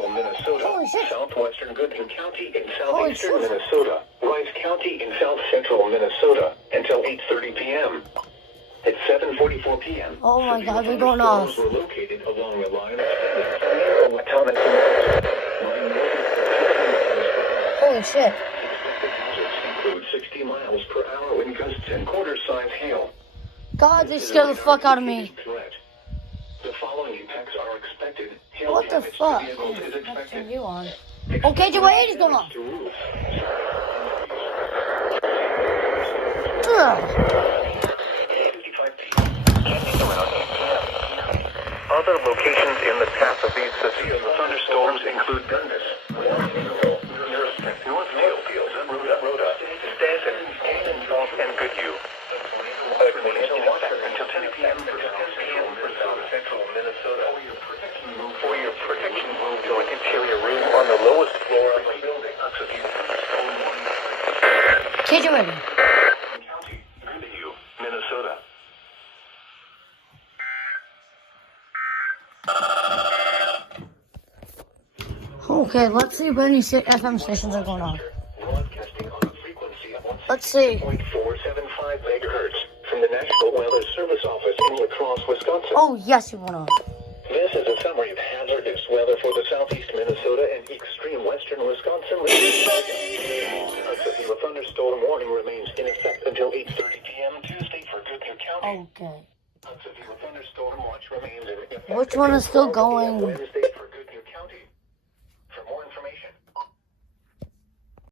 central Minnesota, Holy shit. southwestern Goodman County in southeastern Minnesota, Rice County in south central Minnesota until 8:30 p.m. At 7:44 p.m., Oh my God, they're going thunderstorms off. were located along the line of Atomic Line. Holy shit. Expected hazards include 60 miles per hour wind gusts and quarter-size hail. God, they scare the fuck out of me. Threat. The following impacts are expected. Hail What the damage to fuck? vehicles is What expected. turn you on? Oh, KJ180 is going off. To roofs. Ugh. 55 p.m. Changing around 8 p.m. Other locations in the path of these severe thunderstorms include Dundas, North Mayfield, Rhoda, Stanton, and Goodhue. Until 10 p.m. for central Minnesota. For your protection, move to an interior room on the lowest floor of the building. KJ180. County, Goodhue, Minnesota. Okay, let's see what any FM stations are going on. Broadcasting on a frequency of Let's see. 1.475 megahertz from the National Weather Service Office in La Crosse, Wisconsin. Oh, yes, you went on. This is a summary of hazardous weather for the southeast Minnesota and extreme western Wisconsin. A severe thunderstorm warning remains in effect until 8:30 p.m. Tuesday for Goodhue County. Okay. A severe thunderstorm watch remains in effect. Which one is still going? Wednesday